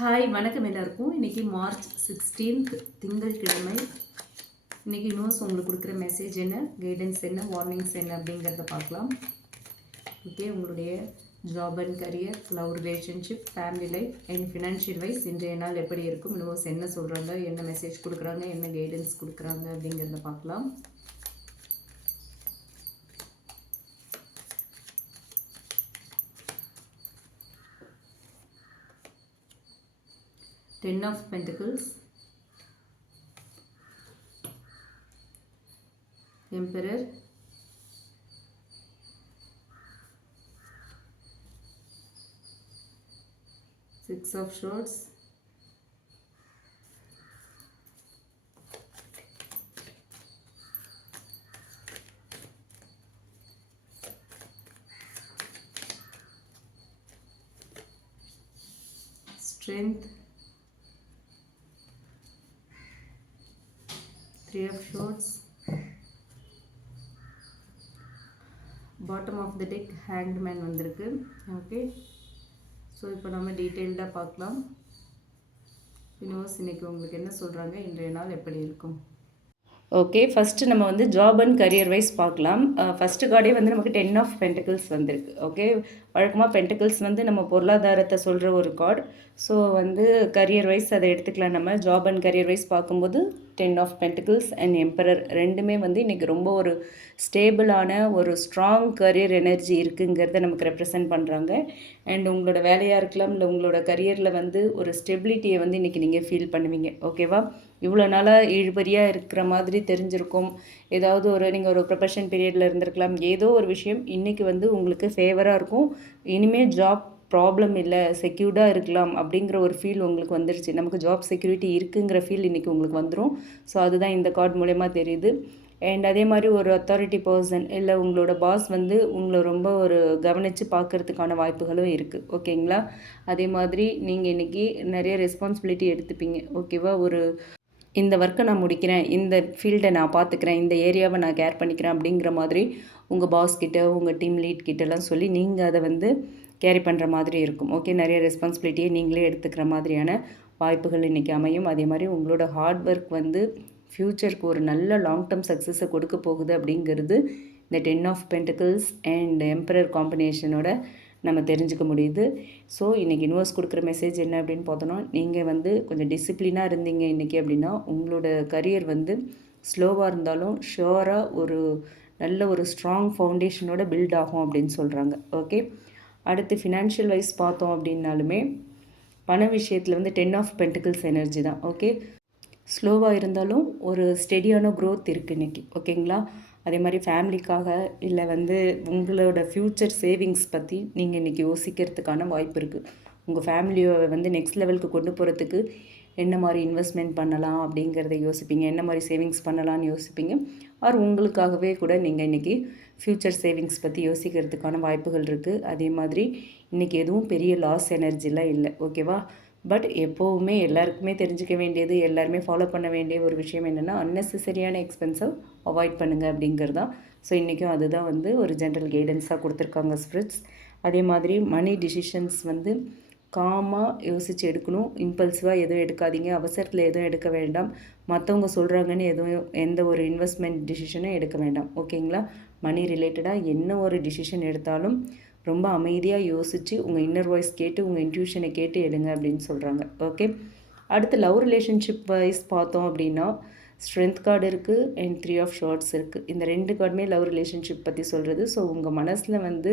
Hi வணக்கம் எல்லாருக்கும். இன்றைக்கி மார்ச் 16 திங்கட்கிழமை. இன்றைக்கி யூனிவர்ஸ் உங்களுக்கு கொடுக்குற மெசேஜ் என்ன, கைடன்ஸ் என்ன, வார்னிங்ஸ் என்ன அப்படிங்கிறத பார்க்கலாம். ஓகே, உங்களுடைய job and career, love relationship, family life and financial wise இன்றைய நாள் எப்படி இருக்கும், யூனிவர்ஸ் என்ன சொல்கிறாங்க, என்ன மெசேஜ் கொடுக்குறாங்க, என்ன கைடன்ஸ் கொடுக்குறாங்க அப்படிங்கிறத பார்க்கலாம். Ten of Pentacles, Emperor, Six of Swords, Strength, Three of Swords, bottom of the deck Hanged Man வந்திருக்கு. ஓகே, ஸோ இப்போ நம்ம டீட்டெயில்டாக பார்க்கலாம். யூனிவர்ஸ் இன்னைக்கு உங்களுக்கு என்ன சொல்கிறாங்க, இன்றைய நாள் எப்படி இருக்கும். ஓகே, ஃபஸ்ட்டு நம்ம வந்து ஜாப் அண்ட் கரியர் வைஸ் பார்க்கலாம். ஃபஸ்ட்டு கார்டே வந்து நமக்கு 10 ஆஃப் பென்டிகிள்ஸ் வந்திருக்கு. ஓகே, வழக்கமாக பென்டிகிள்ஸ் வந்து நம்ம பொருளாதாரத்தை சொல்கிற ஒரு கார்டு. ஸோ வந்து கரியர் வைஸ் அதை எடுத்துக்கலாம். நம்ம ஜாப் அண்ட் கரியர் வைஸ் பார்க்கும்போது 10 ஆஃப் பென்டிகிள்ஸ் அண்ட் எம்பரர் ரெண்டுமே வந்து இன்றைக்கி ரொம்ப ஒரு ஸ்டேபிளான ஒரு ஸ்ட்ராங் கரியர் எனர்ஜி இருக்குங்கிறத நமக்கு ரெப்ரசன்ட் பண்ணுறாங்க. அண்ட் உங்களோட வேலையாக இருக்கலாம், இல்லை உங்களோட கரியரில் வந்து ஒரு ஸ்டெபிலிட்டியை வந்து இன்றைக்கி நீங்கள் ஃபீல் பண்ணுவீங்க. ஓகேவா, இவ்வளோ நாளாக இழுபறியாக இருக்கிற மாதிரி தெரிஞ்சிருக்கும். ஏதாவது ஒரு நீங்கள் ஒரு ப்ரொஃபஷன் பீரியடில் இருந்திருக்கலாம். ஏதோ ஒரு விஷயம் இன்றைக்கி வந்து உங்களுக்கு ஃபேவராக இருக்கும். இனிமேல் ஜாப் ப்ராப்ளம் இல்லை, செக்யூர்டாக இருக்கலாம் அப்படிங்கிற ஒரு ஃபீல் உங்களுக்கு வந்துருச்சு. நமக்கு ஜாப் செக்யூரிட்டி இருக்குங்கிற ஃபீல் இன்றைக்கி உங்களுக்கு வந்துடும். ஸோ அதுதான் இந்த கார்டு மூலயமா தெரியுது. அண்ட் அதே மாதிரி ஒரு அத்தாரிட்டி பர்சன் இல்லை உங்களோட பாஸ் வந்து உங்களை ரொம்ப ஒரு கவனித்து பார்க்குறதுக்கான வாய்ப்புகளும் இருக்குது. ஓகேங்களா, அதே மாதிரி நீங்கள் இன்றைக்கி நிறைய ரெஸ்பான்சிபிலிட்டி எடுத்துப்பீங்க. ஓகேவா, ஒரு இந்த ஒர்க்கை நான் முடிக்கிறேன், இந்த ஃபீல்டை நான் பார்த்துக்கிறேன், இந்த ஏரியாவை நான் கேர் பண்ணிக்கிறேன் அப்படிங்கிற மாதிரி உங்கள் பாஸ்கிட்ட, உங்கள் டீம் லீட் கிட்டலாம் சொல்லி நீங்கள் அதை வந்து கேரி பண்ணுற மாதிரி இருக்கும். ஓகே, நிறைய ரெஸ்பான்சிபிலிட்டியை நீங்களே எடுத்துக்கிற மாதிரியான வாய்ப்புகள் இன்றைக்கி அமையும். அதே மாதிரி உங்களோட ஹார்ட் ஒர்க் வந்து ஃப்யூச்சருக்கு ஒரு நல்ல லாங் டேர்ம் சக்ஸஸை கொடுக்க போகுது அப்படிங்கிறது இந்த 10 ஆஃப் பென்டிகிள்ஸ் அண்ட் எம்பரர் காம்பினேஷனோட நம்ம தெரிஞ்சுக்க முடியுது. ஸோ இன்றைக்கி யூனிவர்ஸ் கொடுக்குற மெசேஜ் என்ன அப்படின்னு பார்த்தோன்னா, நீங்கள் வந்து கொஞ்சம் டிசிப்ளினாக இருந்தீங்க இன்றைக்கி அப்படின்னா உங்களோட கரியர் வந்து ஸ்லோவாக இருந்தாலும் ஷுவராக ஒரு நல்ல ஒரு ஸ்ட்ராங் ஃபவுண்டேஷனோட பில்ட் ஆகும் அப்படின்னு சொல்கிறாங்க. ஓகே, அடுத்து ஃபினான்ஷியல் வைஸ் பார்த்தோம் அப்படின்னாலுமே பண விஷயத்தில் வந்து 10 ஆஃப் பென்டிகிள்ஸ் எனர்ஜி தான். ஓகே, ஸ்லோவாக இருந்தாலும் ஒரு ஸ்டெடியான க்ரோத் இருக்குது இன்றைக்கி. ஓகேங்களா, அதே மாதிரி ஃபேமிலிக்காக இல்லை வந்து உங்களோட ஃப்யூச்சர் சேவிங்ஸ் பற்றி நீங்கள் இன்றைக்கி யோசிக்கிறதுக்கான வாய்ப்பு இருக்குது. உங்கள் ஃபேமிலியை வந்து நெக்ஸ்ட் லெவலுக்கு கொண்டு போகிறதுக்கு என்ன மாதிரி இன்வெஸ்ட்மெண்ட் பண்ணலாம் அப்படிங்கிறத யோசிப்பீங்க, என்ன மாதிரி சேவிங்ஸ் பண்ணலான்னு யோசிப்பீங்க. ஆர் உங்களுக்காகவே கூட நீங்கள் இன்றைக்கி ஃப்யூச்சர் சேவிங்ஸ் பற்றி யோசிக்கிறதுக்கான வாய்ப்புகள் இருக்குது. அதே மாதிரி இன்றைக்கி எதுவும் பெரிய லாஸ் எனர்ஜிலாம் இல்லை. ஓகேவா, பட் எப்போவுமே எல்லாருக்குமே தெரிஞ்சிக்க வேண்டியது, எல்லாருமே ஃபாலோ பண்ண வேண்டிய ஒரு விஷயம் என்னென்னா, அன்னெசரியான எக்ஸ்பென்ஸை அவாய்ட் பண்ணுங்கள் அப்படிங்கிறது தான். ஸோ இன்றைக்கும் அதுதான் வந்து ஒரு ஜென்ரல் கைடன்ஸாக கொடுத்துருக்காங்க ஸ்பிரிட்ஸ். அதே மாதிரி மணி டிசிஷன்ஸ் வந்து காமாக யோசித்து எடுக்கணும். இம்பல்சிவாக எதுவும் எடுக்காதீங்க, அவசரத்தில் எதுவும் எடுக்க வேண்டாம். மற்றவங்க சொல்கிறாங்கன்னு எதுவும் எந்த ஒரு இன்வெஸ்ட்மெண்ட் டிசிஷனும் எடுக்க வேண்டாம். ஓகேங்களா, மணி ரிலேட்டடாக என்ன ஒரு டிசிஷன் எடுத்தாலும் ரொம்ப அமைதியாக யோசித்து உங்கள் இன்னர் வாய்ஸ் கேட்டு உங்கள் இன்ட்யூஷனை கேட்டு எடுங்க அப்படின்னு சொல்கிறாங்க. ஓகே, அடுத்து லவ் ரிலேஷன்ஷிப் வைஸ் பார்த்தோம் அப்படின்னா ஸ்ட்ரென்த் கார்டு இருக்குது அண்ட் 3 ஆஃப் ஷார்ட்ஸ் இருக்குது. இந்த ரெண்டு கார்டுமே லவ் ரிலேஷன்ஷிப் பற்றி சொல்கிறது. ஸோ உங்கள் மனசில் வந்து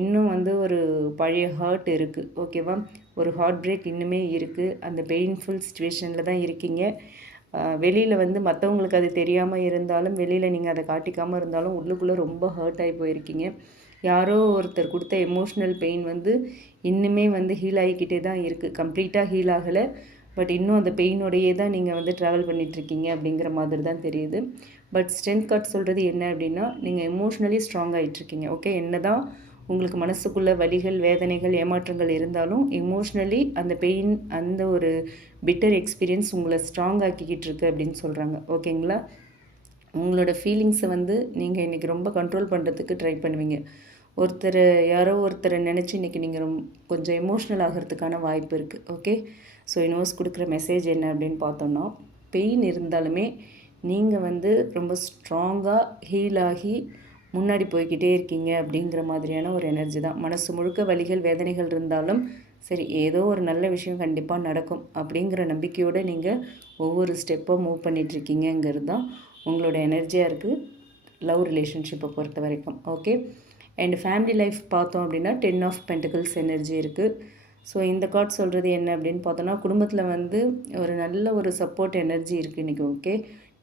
இன்னும் வந்து ஒரு பழைய ஹர்ட் இருக்குது. ஓகேவா, ஒரு ஹார்ட் பிரேக் இன்னுமே இருக்குது. அந்த பெயின்ஃபுல் சுச்சுவேஷனில் தான் இருக்கீங்க. வெளியில் வந்து மற்றவங்களுக்கு அது தெரியாமல் இருந்தாலும், வெளியில் நீங்கள் அதை காட்டிக்காமல் இருந்தாலும் உள்ளுக்குள்ளே ரொம்ப ஹர்ட் ஆகி போயிருக்கீங்க. யாரோ ஒருத்தர் கொடுத்த எமோஷ்னல் பெயின் வந்து இன்னுமே வந்து ஹீல் ஆகிக்கிட்டே தான் இருக்குது. கம்ப்ளீட்டாக ஹீல் ஆகலை, பட் இன்னும் அந்த பெயினோடையே தான் நீங்கள் வந்து ட்ராவல் பண்ணிகிட்ருக்கீங்க அப்படிங்கிற மாதிரி தான் தெரியுது. பட் ஸ்ட்ரென்த் கார்ட் சொல்கிறது என்ன அப்படின்னா, நீங்கள் எமோஷ்னலி ஸ்ட்ராங் ஆகிட்ருக்கீங்க. ஓகே, என்ன தான் உங்களுக்கு மனசுக்குள்ளே வலிகள், வேதனைகள், ஏமாற்றங்கள் இருந்தாலும் எமோஷ்னலி அந்த பெயின், அந்த ஒரு பிட்டர் எக்ஸ்பீரியன்ஸ் உங்களை ஸ்ட்ராங் ஆக்கிக்கிட்டு இருக்கு அப்படின்னு சொல்கிறாங்க. ஓகேங்களா, உங்களோட ஃபீலிங்ஸை வந்து நீங்கள் இன்றைக்கி ரொம்ப கண்ட்ரோல் பண்ணுறதுக்கு ட்ரை பண்ணுவீங்க. ஒருத்தர் யாரோ ஒருத்தரை நினச்சி இன்றைக்கி நீங்கள் கொஞ்சம் எமோஷ்னல் ஆகிறதுக்கான வாய்ப்பு இருக்குது. ஓகே, ஸோ யூனிவர்ஸ் கொடுக்குற மெசேஜ் என்ன அப்படின்னு பார்த்தோன்னா, பெயின் இருந்தாலுமே நீங்கள் வந்து ரொம்ப ஸ்ட்ராங்காக ஹீல் ஆகி முன்னாடி போய்கிட்டே இருக்கீங்க அப்படிங்கிற மாதிரியான ஒரு எனர்ஜி தான். மனசு முழுக்க வலிகள் வேதனைகள் இருந்தாலும் சரி, ஏதோ ஒரு நல்ல விஷயம் கண்டிப்பாக நடக்கும் அப்படிங்கிற நம்பிக்கையோடு நீங்கள் ஒவ்வொரு ஸ்டெப்பாக மூவ் பண்ணிகிட்ருக்கீங்கிறது தான் உங்களோட எனர்ஜியாக இருக்குது லவ் ரிலேஷன்ஷிப்பை பொறுத்த வரைக்கும். ஓகே, அண்ட் ஃபேமிலி லைஃப் பார்த்தோம் அப்படின்னா 10 ஆஃப் பென்டிகிள்ஸ் எனர்ஜி இருக்குது. ஸோ இந்த கார்ட் சொல்கிறது என்ன அப்படின்னு பார்த்தோன்னா, குடும்பத்தில் வந்து ஒரு நல்ல ஒரு சப்போர்ட் எனர்ஜி இருக்குது இன்றைக்கி. ஓகே,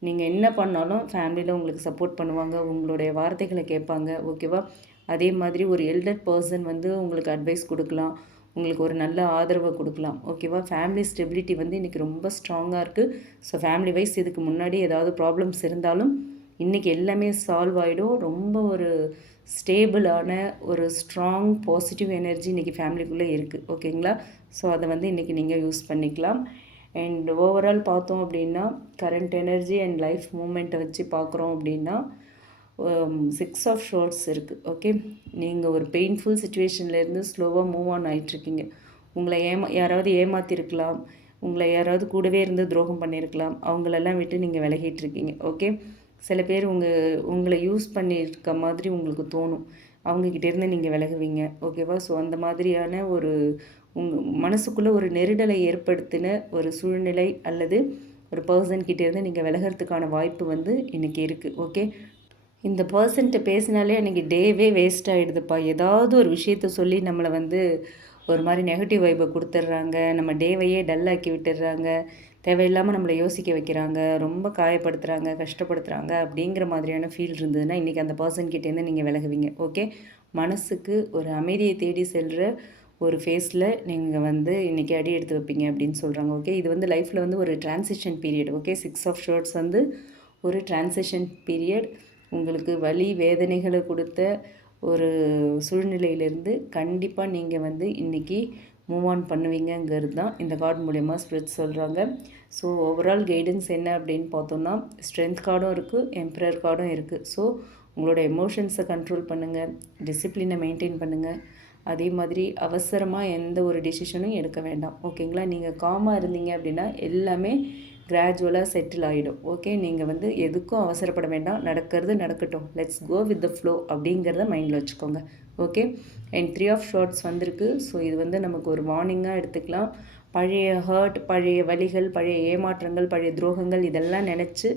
நீங்கள் என்ன பண்ணாலும் ஃபேமிலியில் உங்களுக்கு சப்போர்ட் பண்ணுவாங்க, உங்களுடைய வார்த்தைகளை கேட்பாங்க. ஓகேவா, அதே மாதிரி ஒரு எல்டர் பர்சன் வந்து உங்களுக்கு அட்வைஸ் கொடுக்கலாம், உங்களுக்கு ஒரு நல்ல ஆதரவை கொடுக்கலாம். ஓகேவா, ஃபேமிலி ஸ்டெபிலிட்டி வந்து இன்றைக்கி ரொம்ப ஸ்ட்ராங்காக இருக்குது. ஸோ ஃபேமிலி வைஸ் இதுக்கு முன்னாடி ஏதாவது ப்ராப்ளம்ஸ் இருந்தாலும் இன்றைக்கி எல்லாமே சால்வ் ஆகிடும். ரொம்ப ஒரு ஸ்டேபிளான ஒரு ஸ்ட்ராங் பாசிட்டிவ் எனர்ஜி இன்றைக்கி ஃபேமிலிக்குள்ளே இருக்குது. ஓகேங்களா, ஸோ அதை வந்து இன்றைக்கி நீங்கள் யூஸ் பண்ணிக்கலாம். அண்ட் ஓவரால் பார்த்தோம் அப்படின்னா கரண்ட் எனர்ஜி அண்ட் லைஃப் மூமெண்ட்டை வச்சு பார்க்குறோம் அப்படின்னா 6 ஆஃப் ஷோர்ட்ஸ் இருக்குது. ஓகே, நீங்கள் ஒரு பெயின்ஃபுல் சுச்சுவேஷன்லேருந்து ஸ்லோவாக மூவ் ஆன் ஆகிட்ருக்கீங்க. உங்களை யாராவது ஏமாற்றிருக்கலாம், உங்களை யாராவது கூடவே இருந்து துரோகம் பண்ணியிருக்கலாம், அவங்களெல்லாம் விட்டு நீங்கள் விலகிட்டுருக்கீங்க. ஓகே, சில பேர் உங்களை யூஸ் பண்ணியிருக்க மாதிரி உங்களுக்கு தோணும், அவங்கக்கிட்டேருந்து நீங்கள் விலகுவீங்க. ஓகேவா, ஸோ அந்த மாதிரியான ஒரு மனசுக்குள்ளே ஒரு நெருடலை ஏற்படுத்தின ஒரு சூழ்நிலை அல்லது ஒரு பர்சன்கிட்டேருந்து நீங்கள் விலகிறதுக்கான வாய்ப்பு வந்து இன்றைக்கி இருக்குது. ஓகே, இந்த பர்சன்கிட்ட பேசினாலே அன்றைக்கி டேவே வேஸ்ட் ஆகிடுதுப்பா. ஏதாவது ஒரு விஷயத்த சொல்லி நம்மளை வந்து ஒரு மாதிரி நெகட்டிவ் வைப்பை கொடுத்துட்றாங்க, நம்ம டேவையே டல்லாக்கி விட்டுடுறாங்க, தேவையில்லாமல் நம்மளை யோசிக்க வைக்கிறாங்க, ரொம்ப காயப்படுத்துகிறாங்க, கஷ்டப்படுத்துகிறாங்க அப்படிங்கிற மாதிரியான ஃபீல் இருந்ததுன்னா இன்றைக்கி அந்த பர்சன்கிட்டேருந்து நீங்கள் விலகுவீங்க. ஓகே, மனசுக்கு ஒரு அமைதியை தேடி செல்கிற ஒரு ஃபேஸில் நீங்கள் வந்து இன்றைக்கி அடி எடுத்து வைப்பீங்க அப்படின்னு சொல்கிறாங்க. ஓகே, இது வந்து லைஃப்பில் வந்து ஒரு transition period. Okay, 6 of swords வந்து ஒரு டிரான்சிஷன் பீரியட். உங்களுக்கு வலி வேதனைகளை கொடுத்த ஒரு சூழ்நிலையிலேருந்து கண்டிப்பாக நீங்கள் வந்து இன்றைக்கி மூவ் ஆன் பண்ணுவீங்கிறது தான் இந்த கார்டு மூலயமா ஸ்பிரிட் சொல்கிறாங்க. ஸோ ஓவரால் கைடன்ஸ் என்ன அப்படின்னு பார்த்தோன்னா, ஸ்ட்ரென்த் கார்டும் இருக்குது, எம்பரர் கார்டும் இருக்குது. ஸோ உங்களோட எமோஷன்ஸை கண்ட்ரோல் பண்ணுங்கள், டிசிப்ளினை மெயின்டைன் பண்ணுங்கள். அதே மாதிரி அவசரமாக எந்த ஒரு டிசிஷனும் எடுக்க வேண்டாம். ஓகேங்களா, நீங்கள் காமாக இருந்தீங்க அப்படின்னா எல்லாமே கிராஜுவலாக செட்டில் ஆகிடும். ஓகே, நீங்கள் வந்து எதுக்கும் அவசரப்பட வேண்டாம், நடக்கிறது நடக்கட்டும், let's go with the flow அப்படிங்கிறத மைண்டில் வச்சுக்கோங்க. ஓகே, அண்ட் 3 ஆஃப் ஷார்ட்ஸ் வந்திருக்கு. ஸோ இது வந்து நமக்கு ஒரு வார்னிங்காக எடுத்துக்கலாம். பழைய ஹர்ட், பழைய வலிகள், பழைய ஏமாற்றங்கள், பழைய துரோகங்கள் இதெல்லாம் நினச்சி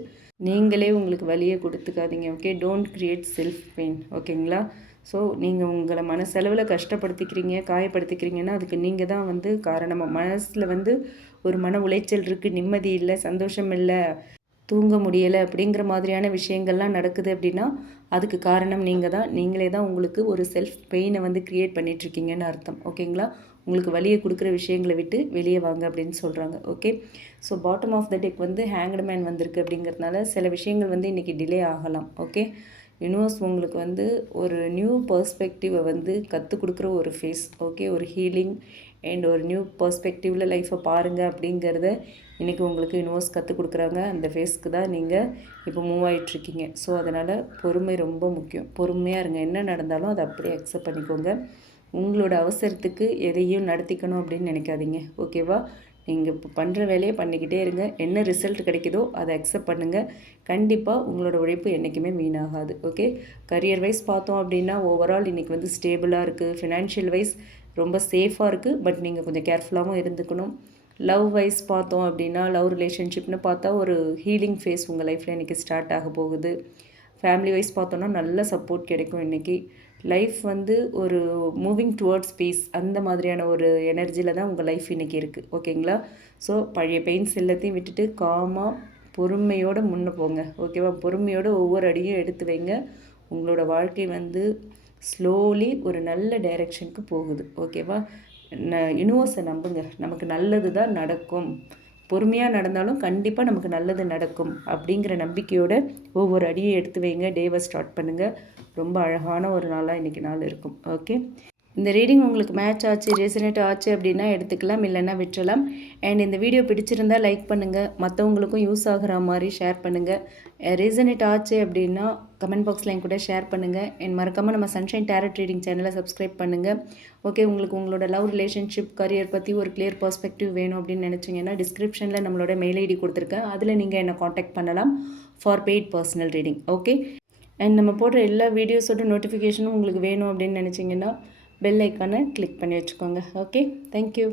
நீங்களே உங்களுக்கு வலியை கொடுத்துக்காதீங்க. Okay, don't create self pain. ஓகேங்களா, ஸோ நீங்கள் உங்களை மனசளவில் கஷ்டப்படுத்திக்கிறீங்க, காயப்படுத்திக்கிறீங்கன்னா அதுக்கு நீங்கள் தான் வந்து காரணமாக. மனசில் வந்து ஒரு மன உளைச்சல் இருக்குது, நிம்மதி இல்லை, சந்தோஷம் இல்லை, தூங்க முடியலை அப்படிங்கிற மாதிரியான விஷயங்கள்லாம் நடக்குது அப்படின்னா அதுக்கு காரணம் நீங்கள் தான். நீங்களே தான் உங்களுக்கு ஒரு செல்ஃப் பெயினை வந்து க்ரியேட் பண்ணிகிட்ருக்கீங்கன்னு அர்த்தம். ஓகேங்களா, உங்களுக்கு வலியை கொடுக்குற விஷயங்களை விட்டு வெளியே வாங்க அப்படின்னு சொல்கிறாங்க. Okay, so bottom of the deck வந்து ஹேங்க்டு மேன் வந்திருக்கு அப்படிங்கிறதுனால சில விஷயங்கள் வந்து இன்றைக்கி டிலே ஆகலாம். ஓகே, யூனிவர்ஸ் உங்களுக்கு வந்து ஒரு நியூ பர்ஸ்பெக்டிவை வந்து கற்றுக் கொடுக்குற ஒரு ஃபேஸ். ஓகே, ஒரு ஹீலிங் அண்ட் ஒரு நியூ பர்ஸ்பெக்டிவில் லைஃப்பை பாருங்கள் அப்படிங்கிறத இன்றைக்கி உங்களுக்கு யூனிவர்ஸ் கற்றுக் கொடுக்குறாங்க. அந்த ஃபேஸ்க்கு தான் நீங்கள் இப்போ மூவ் ஆகிட்ருக்கீங்க. ஸோ அதனால் பொறுமை ரொம்ப முக்கியம். பொறுமையாக இருங்க, என்ன நடந்தாலும் அதை அப்படியே அக்செப்ட் பண்ணிக்கோங்க. உங்களோட அவசரத்துக்கு எதையும் நடத்திக்கணும் அப்படின்னு நினைக்காதீங்க. ஓகேவா, நீங்கள் இப்போ பண்ணுற வேலையை பண்ணிக்கிட்டே இருங்க. என்ன ரிசல்ட் கிடைக்குதோ அதை அக்செப்ட் பண்ணுங்கள். கண்டிப்பாக உங்களோட உழைப்பு என்றைக்குமே வீணாகாது. ஓகே, கரியர் வைஸ் பார்த்தோம் அப்படின்னா ஓவரால் இன்றைக்கி வந்து ஸ்டேபிளாக இருக்குது. ஃபினான்ஷியல் வைஸ் ரொம்ப சேஃபாக இருக்குது, பட் நீங்கள் கொஞ்சம் கேர்ஃபுல்லாகவும் இருந்துக்கணும். லவ் வைஸ் பார்த்தோம் அப்படின்னா லவ் ரிலேஷன்ஷிப்னு பார்த்தா ஒரு ஹீலிங் ஃபேஸ் உங்கள் லைஃப்பில் இன்றைக்கி ஸ்டார்ட் ஆக போகுது. ஃபேமிலி வைஸ் பார்த்தோன்னா நல்ல சப்போர்ட் கிடைக்கும் இன்றைக்கி. லைஃப் வந்து ஒரு மூவிங் டுவர்ட்ஸ் பீஸ் அந்த மாதிரியான ஒரு எனர்ஜியில் தான் உங்கள் லைஃப் இன்றைக்கி இருக்குது. ஓகேங்களா, ஸோ பழைய பெயின்ஸ் எல்லாத்தையும் விட்டுட்டு காமாக பொறுமையோடு முன்னே போங்க. ஓகேவா, பொறுமையோடு ஒவ்வொரு அடியும் எடுத்து வைங்க. உங்களோட வாழ்க்கை வந்து ஸ்லோலி ஒரு நல்ல டைரெக்ஷனுக்கு போகுது. ஓகேவா, யூனிவர்ஸை நம்புங்க, நமக்கு நல்லது தான் நடக்கும். பொறுமையாக நடந்தாலும் கண்டிப்பாக நமக்கு நல்லது நடக்கும் அப்படிங்கிற நம்பிக்கையோடு ஒவ்வொரு அடியை எடுத்து வைங்க. டேவை ஸ்டார்ட் பண்ணுங்கள். ரொம்ப அழகான ஒரு நாளாக இன்றைக்கி நாள் இருக்கும். ஓகே, இந்த ரீடிங் உங்களுக்கு மேட்ச் ஆச்சு, ரெசனேட் ஆச்சு அப்படின்னா எடுத்துக்கலாம், இல்லைன்னா விட்டுறலாம். அண்ட் இந்த வீடியோ பிடிச்சிருந்தால் லைக் பண்ணுங்கள், மற்றவங்களுக்கும் யூஸ் ஆகிற மாதிரி ஷேர் பண்ணுங்கள். ரெசனேட் ஆச்சு அப்படின்னா கமெண்ட் பாக்ஸில் என் கூட ஷேர் பண்ணுங்கள். அண்ட் மறக்காமல் நம்ம சன்ஷைன் டேரட் ரீடிங் சேனலை சப்ஸ்கிரைப் பண்ணுங்கள். ஓகே, உங்களுக்கு உங்களோட லவ், ரிலேஷன்ஷிப், கரியர் பற்றி ஒரு கிளியர் பர்ஸ்பெக்டிவ் வேணும் அப்படின்னு நினச்சிங்கன்னா டிஸ்கிரிப்ஷனில் நம்மளோட மெயில் ஐடி கொடுத்துருக்கேன், அதில் நீங்கள் என்னை காண்டாக்ட் பண்ணலாம் for paid personal reading. Okay, and நம்ம போடுற எல்லா வீடியோஸோட நோட்டிஃபிகேஷனும் உங்களுக்கு வேணும் அப்படின்னு நினச்சிங்கன்னா பெல் ஐக்கானை கிளிக் பண்ணி வச்சுக்கோங்க. Okay, thank you.